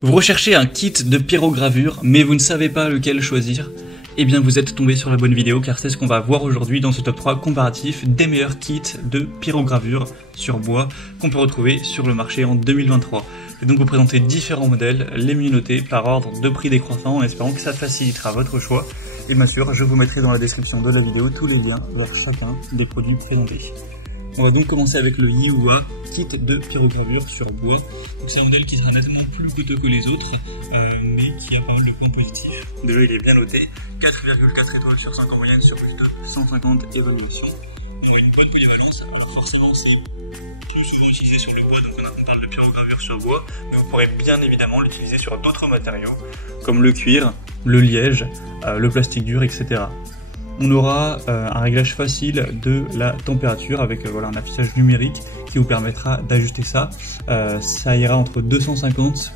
Vous recherchez un kit de pyrogravure, mais vous ne savez pas lequel choisir? Eh bien vous êtes tombé sur la bonne vidéo, car c'est ce qu'on va voir aujourd'hui dans ce top 3 comparatif des meilleurs kits de pyrogravure sur bois qu'on peut retrouver sur le marché en 2023. Je vais donc vous présenter différents modèles, les mieux notés par ordre de prix décroissant, en espérant que ça facilitera votre choix. Et bien sûr, je vous mettrai dans la description de la vidéo tous les liens vers chacun des produits présentés. On va donc commencer avec le Yiwa kit de pyrogravure sur bois. C'est un modèle qui sera nettement plus coûteux que les autres, mais qui a pas mal de points positifs. Déjà, il est bien noté, 4,4 étoiles sur 5 en moyenne sur plus de 150 évaluations. On a une bonne polyvalence, alors forcément aussi plus souvent utilisé sur le bois, donc on parle de pyrogravure sur bois, mais vous pourrez bien évidemment l'utiliser sur d'autres matériaux, comme le cuir, le liège, le plastique dur, etc. On aura un réglage facile de la température avec voilà, un affichage numérique qui vous permettra d'ajuster ça. Ça ira entre 250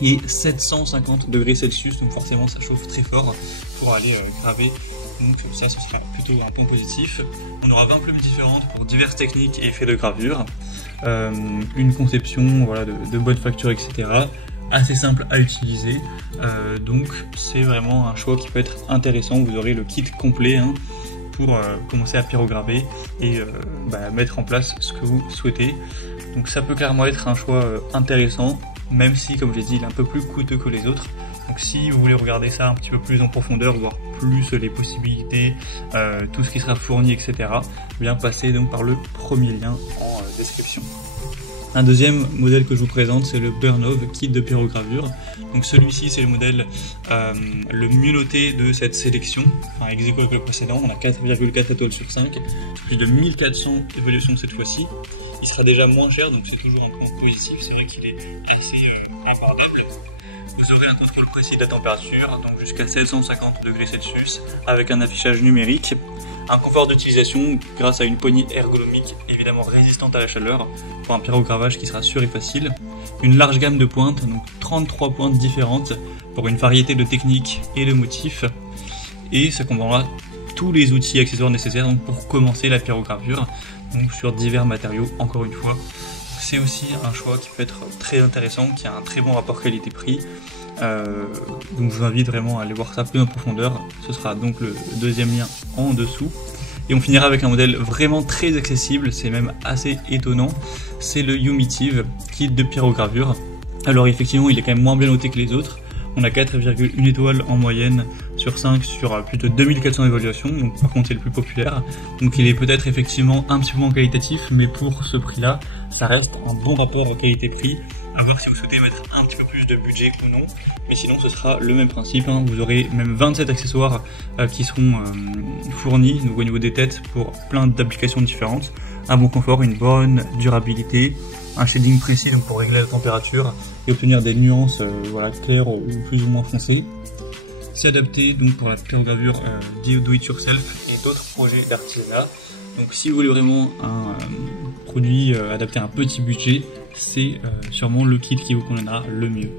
et 750 degrés Celsius, donc forcément ça chauffe très fort pour aller graver. Donc ça, ce sera plutôt un point positif. On aura 20 plumes différentes pour diverses techniques et effets de gravure. Une conception voilà, de bonne facture, etc. Assez simple à utiliser, donc c'est vraiment un choix qui peut être intéressant. Vous aurez le kit complet pour commencer à pyrograver et mettre en place ce que vous souhaitez. Donc ça peut clairement être un choix intéressant, même si, comme j'ai dit, il est un peu plus coûteux que les autres. Donc si vous voulez regarder ça un petit peu plus en profondeur, voir plus les possibilités, tout ce qui sera fourni, etc., bien passez donc par le premier lien en description. Un deuxième modèle que je vous présente, c'est le Burnov kit de pyrogravure. Donc celui-ci, c'est le modèle le mieux noté de cette sélection, enfin ex aequo avec le précédent. On a 4,4 étoiles sur 5, plus de 1400 évaluations cette fois-ci. Il sera déjà moins cher, donc c'est toujours un point positif. C'est vrai qu'il est assez abordable. Vous aurez un contrôle précis de la température, donc jusqu'à 750 degrés Celsius, avec un affichage numérique. Un confort d'utilisation grâce à une poignée ergonomique évidemment résistante à la chaleur pour un pyrogravage qui sera sûr et facile. Une large gamme de pointes, donc 33 pointes différentes pour une variété de techniques et de motifs. Et ça comprendra tous les outils et accessoires nécessaires donc, pour commencer la pyrogravure, donc sur divers matériaux encore une fois. C'est aussi un choix qui peut être très intéressant, qui a un très bon rapport qualité-prix. Donc je vous invite vraiment à aller voir ça plus en profondeur. Ce sera donc le deuxième lien en dessous. Et on finira avec un modèle vraiment très accessible, c'est même assez étonnant. C'est le Yumitive kit de pyrogravure. Alors effectivement il est quand même moins bien noté que les autres. On a 4,1 étoiles en moyenne sur 5 sur plus de 2400 évaluations, donc par contre c'est le plus populaire. Donc il est peut-être effectivement un petit peu moins qualitatif, mais pour ce prix là, ça reste un bon rapport qualité-prix. À voir si vous souhaitez mettre un petit peu plus de budget ou non, mais sinon ce sera le même principe, vous aurez même 27 accessoires qui seront fournis donc au niveau des têtes pour plein d'applications différentes, un bon confort, une bonne durabilité, un shading précis donc pour régler la température et obtenir des nuances voilà, claires ou plus ou moins foncées. C'est adapté donc pour la pyrogravure do it yourself et d'autres projets d'artisanat. Donc si vous voulez vraiment un produit adapté à un petit budget, c'est sûrement le kit qui vous conviendra le mieux.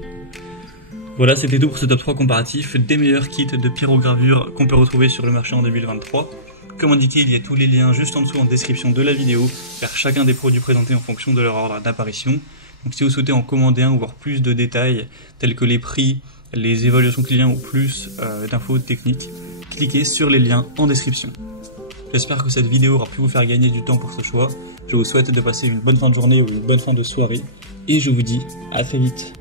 Voilà, c'était tout pour ce top 3 comparatif des meilleurs kits de pyrogravure qu'on peut retrouver sur le marché en 2023. Comme indiqué, il y a tous les liens juste en dessous en description de la vidéo vers chacun des produits présentés en fonction de leur ordre d'apparition. Donc si vous souhaitez en commander un ou voir plus de détails tels que les prix, les évaluations clients ou plus d'infos techniques, cliquez sur les liens en description. J'espère que cette vidéo aura pu vous faire gagner du temps pour ce choix. Je vous souhaite de passer une bonne fin de journée ou une bonne fin de soirée et je vous dis à très vite.